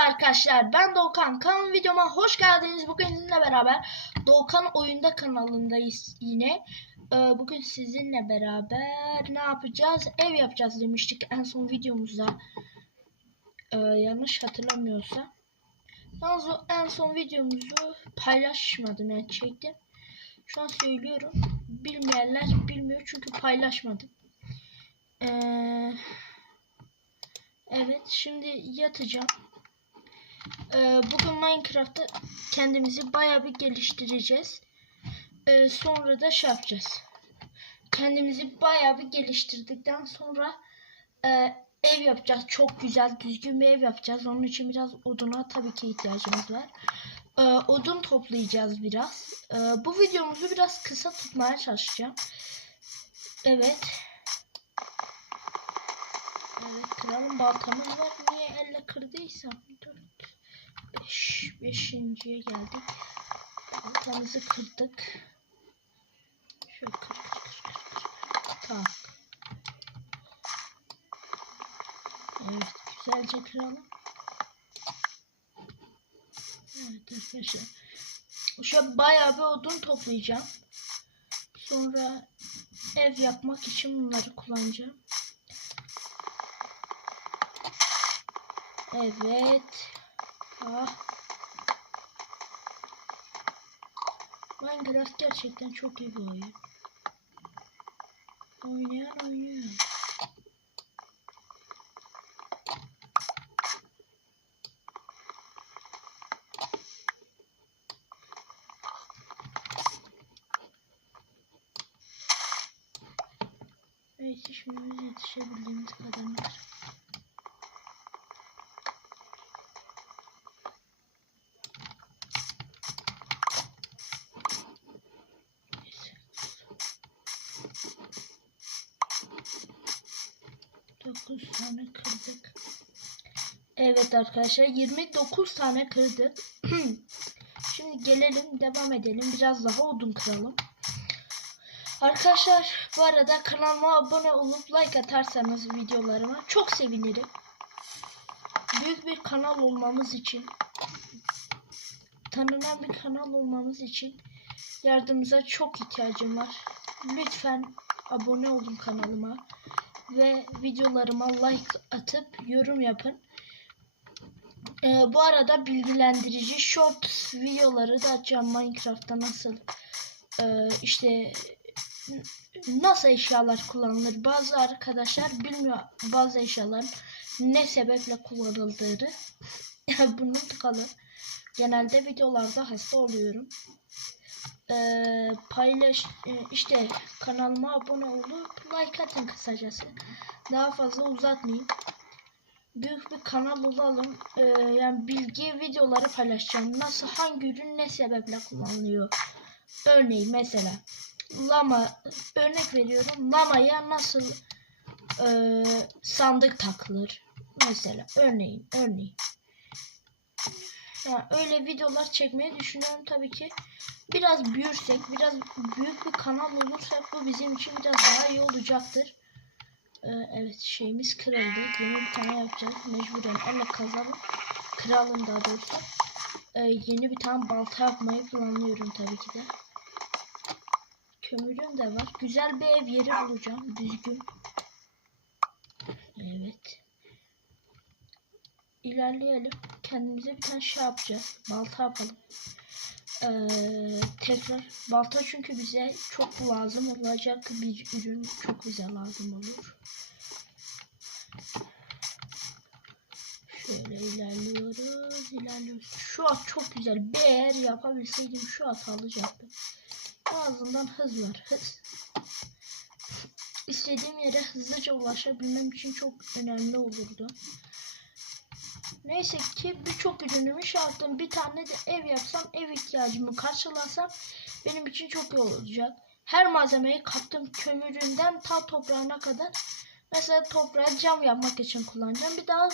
arkadaşlar. Ben Doğukan. Kanal videoma hoş geldiniz. Bugün sizinle beraber Doğukan oyunda kanalındayız yine. Ee, bugün sizinle beraber ne yapacağız? Ev yapacağız demiştik en son videomuzda. Ee, yanlış hatırlamıyorsam. Yalnız en son videomuzu paylaşmadım yani çektim. Şu an söylüyorum. Bilmeyenler bilmiyor çünkü paylaşmadım. Eee Evet şimdi yatacağım. Ee, bugün Minecraft'ta kendimizi baya bir geliştireceğiz. Ee, sonra da şey yapacağız. Kendimizi baya bir geliştirdikten sonra e, ev yapacağız. Çok güzel düzgün bir ev yapacağız. Onun için biraz oduna tabii ki ihtiyacımız var. Ee, odun toplayacağız biraz. Ee, bu videomuzu biraz kısa tutmaya çalışacağım. Evet. Evet kralın baltamız var. Niye elle kırdıysam. 4 5 beşinciye geldik. Baltamızı kırdık. Şöyle kır kır. Evet güzelce kıralım. Evet arkadaşlar. Şu bayağı bir odun toplayacağım. Sonra ev yapmak için bunları kullanacağım. Evet. Ah. Minecraft gerçekten çok iyi bir oyun. Oynayan oynuyor. Neyse şimdi biz yetişebildiğimiz kadarını Dokuz tane kırdık. Evet arkadaşlar 29 tane kırdık. Şimdi gelelim devam edelim. Biraz daha odun kıralım. Arkadaşlar bu arada kanalıma abone olup like atarsanız videolarıma çok sevinirim. Büyük bir kanal olmamız için tanınan bir kanal olmamız için yardımınıza çok ihtiyacım var. Lütfen abone olun kanalıma ve videolarıma like atıp yorum yapın. Ee, bu arada bilgilendirici short videoları da açacağım Minecraft'ta nasıl e, işte nasıl eşyalar kullanılır. Bazı arkadaşlar bilmiyor bazı eşyaların ne sebeple kullanıldığını. Bunu tıkalı. Genelde videolarda hasta oluyorum. Ee, paylaş e, işte kanalıma abone olup like atın kısacası. Daha fazla uzatmayayım. Büyük bir kanal olalım. Ee, yani bilgi videoları paylaşacağım. Nasıl hangi ürün ne sebeple kullanılıyor. Örneğin mesela lama örnek veriyorum. Lamaya nasıl e, sandık takılır. Mesela örneğin örneğin. Yani öyle videolar çekmeyi düşünüyorum tabii ki. Biraz büyürsek, biraz büyük bir kanal olursak bu bizim için biraz daha iyi olacaktır. Ee, evet şeyimiz kırıldı. Yeni bir tane yapacağız. Mecburen elle kazalım. Kıralım daha doğrusu. Ee, yeni bir tane balta yapmayı planlıyorum tabii ki de. Kömürüm de var. Güzel bir ev yeri bulacağım. Düzgün. Evet. İlerleyelim. Kendimize bir tane şey yapacağız. Balta yapalım. Ee, tekrar balta çünkü bize çok lazım olacak bir ürün çok bize lazım olur. Şöyle ilerliyoruz, ilerliyoruz. Şu at çok güzel. Eğer yapabilseydim şu at alacaktım. En azından hız var, hız. İstediğim yere hızlıca ulaşabilmem için çok önemli olurdu. Neyse ki birçok ürünümü şey. Bir tane de ev yapsam, ev ihtiyacımı karşılasam benim için çok iyi olacak. Her malzemeyi kattım kömüründen ta toprağına kadar. Mesela toprağı cam yapmak için kullanacağım. Bir daha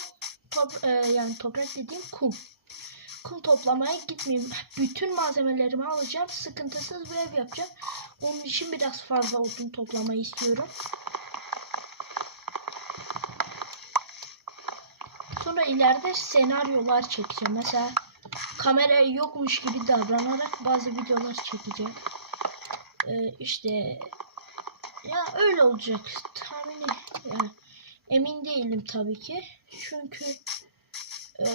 top, e, yani toprak dediğim kum. Kum toplamaya gitmeyeyim. Bütün malzemelerimi alacağım. Sıkıntısız bir ev yapacağım. Onun için biraz fazla odun toplamayı istiyorum. Sonra ileride senaryolar çekeceğim. Mesela kamera yokmuş gibi davranarak bazı videolar çekeceğim. Ee, işte ya öyle olacak. Tahmini yani emin değilim tabii ki. Çünkü e,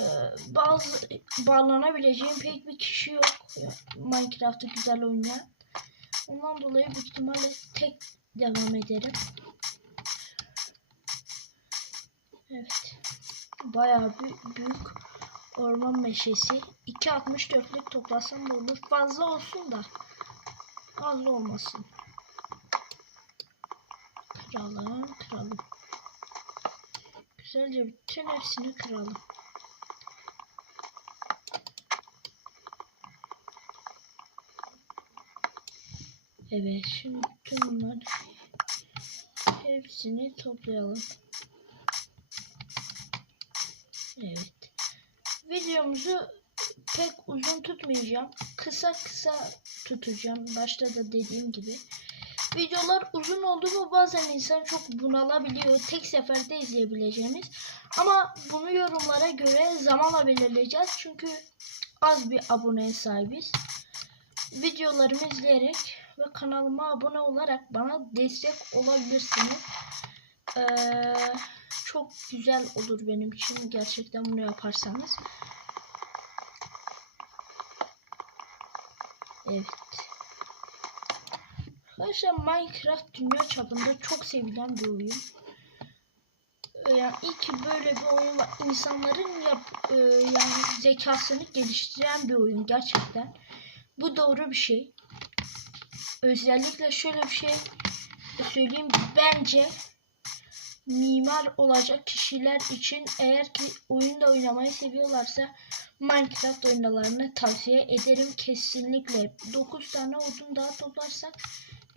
bazı bağlanabileceğim pek bir kişi yok. Ya, Minecraft'ı güzel oynayan. Ondan dolayı büyük ihtimalle tek devam ederim. Evet bayağı bir büyük orman meşesi 2.64'lük toplasam da olur fazla olsun da az olmasın Kıralım, kıralım. Güzelce bütün hepsini kıralım. Evet, şimdi bütün bunları hepsini toplayalım. Evet. Videomuzu pek uzun tutmayacağım. Kısa kısa tutacağım. Başta da dediğim gibi. Videolar uzun oldu mu bazen insan çok bunalabiliyor. Tek seferde izleyebileceğimiz. Ama bunu yorumlara göre zamanla belirleyeceğiz. Çünkü az bir aboneye sahibiz. Videolarımı izleyerek ve kanalıma abone olarak bana destek olabilirsiniz. Ee, çok güzel olur benim için gerçekten bunu yaparsanız. Evet. Arkadaşlar Minecraft dünya çapında çok sevilen bir oyun. Ee, Yani ilk böyle bir oyun var. İnsanların yap, e, yani zekasını geliştiren bir oyun gerçekten. Bu doğru bir şey. Özellikle şöyle bir şey söyleyeyim. Bence mimar olacak kişiler için eğer ki oyunda oynamayı seviyorlarsa Minecraft oyunlarını tavsiye ederim kesinlikle. 9 tane odun daha toplarsak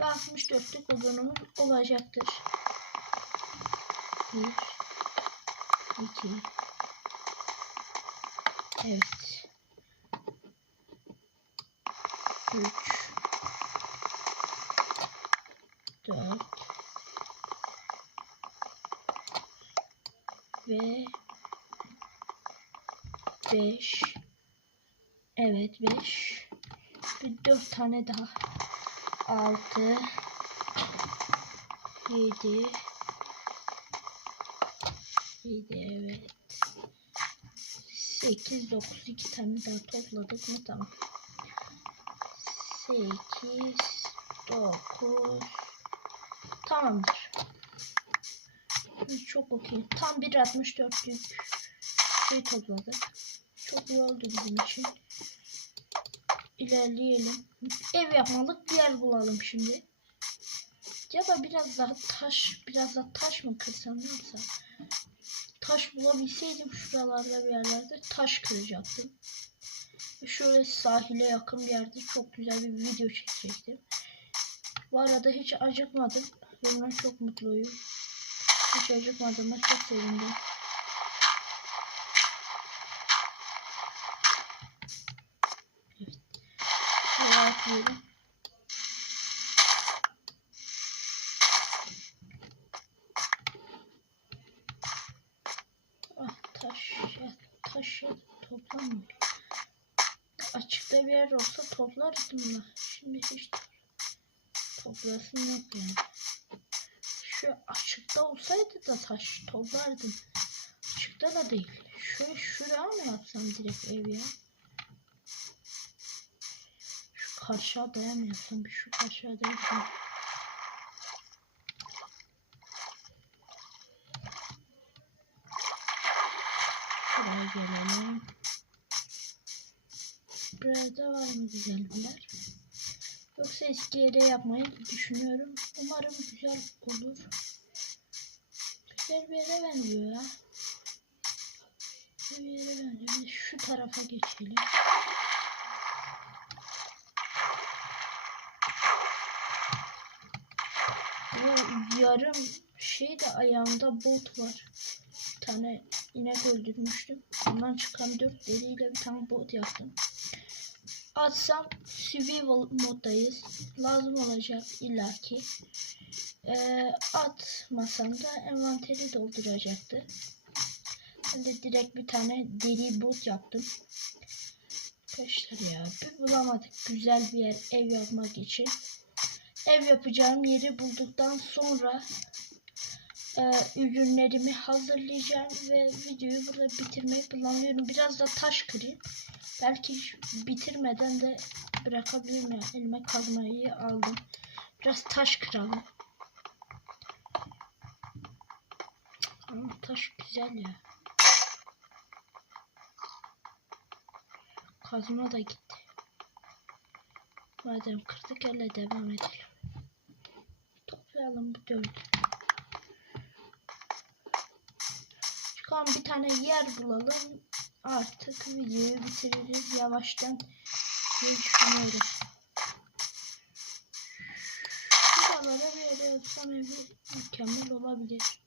ve 64'lük odunumuz olacaktır. 1 2 Evet. 3 4 ve 5 Evet 5 bir 4 tane daha. 6 7 7 evet. 8 9 2 tane daha topladık mı? Tamam. 8 9 tamamdır çok okey tam 1.64'lük şey topladık. Çok iyi oldu bizim için. İlerleyelim. Ev yapmalık bir yer bulalım şimdi. Da biraz daha taş biraz daha taş mı kırsam yapsam? Taş bulabilseydim şuralarda bir yerlerde taş kıracaktım. Şöyle sahile yakın bir yerde çok güzel bir video çekecektim. Bu arada hiç acıkmadım. Buna çok mutluyum hiç acıkmadığıma çok sevindim evet şöyle Ah taş ya taş ya toplamıyor. Açıkta bir yer olsa toplardım da. Şimdi hiç toplasın yok yani. Şu açıkta olsaydı da taş toplardım. Açıkta da değil. Şöyle şuraya mı yapsam direkt ev ya? Şu karşı adaya mı yapsam? Şu karşı adaya gidelim. Buraya gelelim. Burada var mı güzel bir yer? Yoksa eski yere yapmayı düşünüyorum. Umarım güzel olur. Güzel bir yere benziyor ya. Bir yere benziyor. De şu tarafa geçelim. Bu yarım şey de ayağımda bot var. Bir tane inek öldürmüştüm. Ondan çıkan dört deriyle bir tane bot yaptım. Atsam survival moddayız. Lazım olacak illaki. Ee, atmasam da envanteri dolduracaktı. Ben de direkt bir tane deri bot yaptım. Arkadaşlar ya bir bulamadık güzel bir yer ev yapmak için. Ev yapacağım yeri bulduktan sonra e, ürünlerimi hazırlayacağım ve videoyu burada bitirmeyi planlıyorum. Biraz da taş kırayım. Belki bitirmeden de bırakabilirim ya. Elime kazmayı aldım. Biraz taş kıralım. Ama taş güzel ya. Kazma da gitti. Madem kırdık hele devam edelim. Toplayalım bu dördü. Çıkan bir tane yer bulalım. Artık videoyu bitiririz yavaştan diye düşünüyorum. Şuralara bir yere yapsam mükemmel olabilir.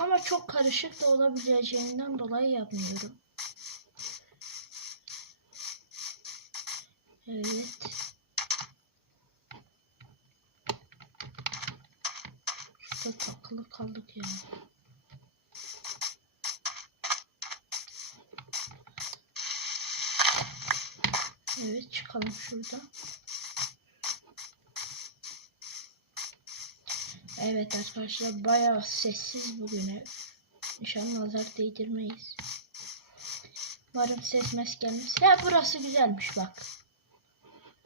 Ama çok karışık da olabileceğinden dolayı yapmıyorum. Evet. Şurada takılı kaldık ya. Evet çıkalım şuradan. Evet arkadaşlar bayağı sessiz bugün ev. İnşallah nazar değdirmeyiz. Umarım ses mes gelmez. Ya burası güzelmiş bak.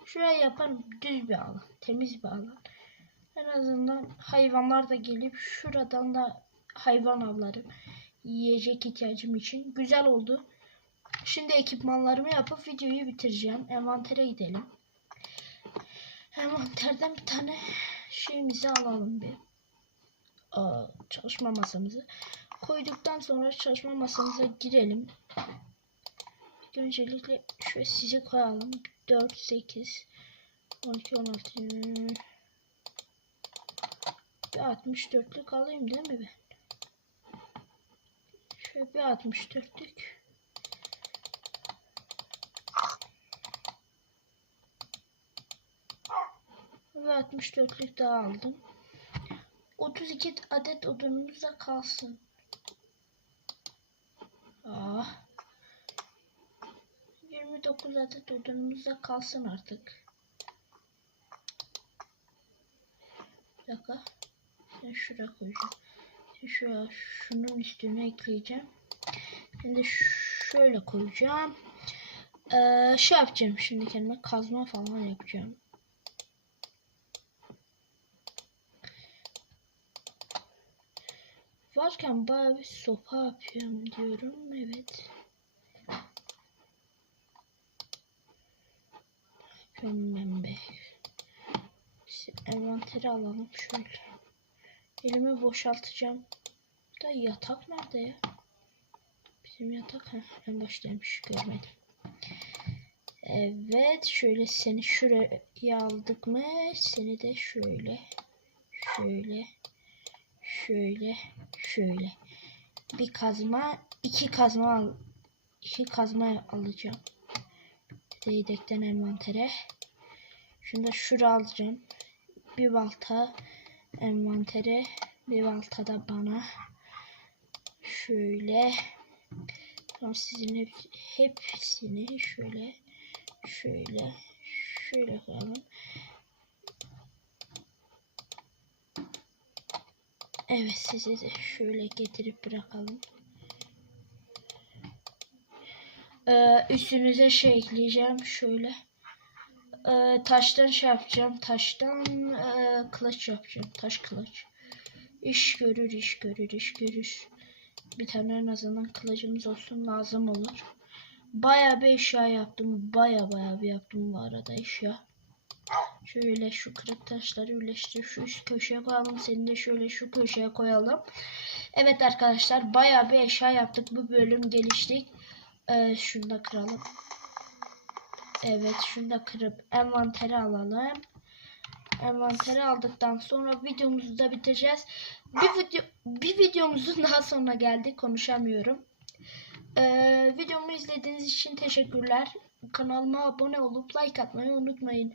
Şuraya yaparım düz bir alan. Temiz bir alan. En azından hayvanlar da gelip şuradan da hayvan avlarım. Yiyecek ihtiyacım için. Güzel oldu. Şimdi ekipmanlarımı yapıp videoyu bitireceğim. Envantere gidelim. Envanterden bir tane şeyimizi alalım bir. Aa, çalışma masamızı. Koyduktan sonra çalışma masamıza girelim. Öncelikle şöyle sizi koyalım. 4, 8, 12, 16. Bir 64'lük alayım değil mi ben? Şöyle bir 64'lük. Ve 64'lük daha aldım. 32 adet odunumuz da kalsın. Ah. 29 adet odunumuz da kalsın artık. Bir dakika. Ben şuraya koyacağım. Şuraya şunun üstüne ekleyeceğim. Şimdi şöyle koyacağım. Ee, şey yapacağım şimdi kendime kazma falan yapacağım. Varken bayağı bir sopa yapıyorum diyorum. Evet. Yapıyorum be. İşte envanteri alalım şöyle. Elimi boşaltacağım. Da yatak nerede ya? Bizim yatak ha, en baştaymış görmedim. Evet şöyle seni şuraya aldık mı? Seni de şöyle şöyle şöyle şöyle bir kazma iki kazma al iki kazma alacağım. Bir de yedekten envantere. Şunu da şura alacağım. Bir balta envantere bir balta da bana. Şöyle Tamam sizin hep, hepsini şöyle şöyle şöyle koyalım. Evet sizi de şöyle getirip bırakalım. Ee, üstünüze şey ekleyeceğim şöyle. Ee, taştan şey yapacağım. Taştan e, kılıç yapacağım. Taş kılıç. İş görür, iş görür, iş görür. Bir tane en azından kılıcımız olsun lazım olur. Baya bir eşya yaptım. Baya baya bir yaptım bu arada eşya. Şöyle şu kırık taşları birleştir. Şu üst köşeye koyalım. Seni de şöyle şu köşeye koyalım. Evet arkadaşlar baya bir eşya yaptık. Bu bölüm geliştik. Ee, şunu da kıralım. Evet şunu da kırıp envanteri alalım. Envanteri aldıktan sonra videomuzu da bitireceğiz. Bir video bir videomuzun daha sonuna geldik. Konuşamıyorum. Ee, videomu izlediğiniz için teşekkürler. Kanalıma abone olup like atmayı unutmayın.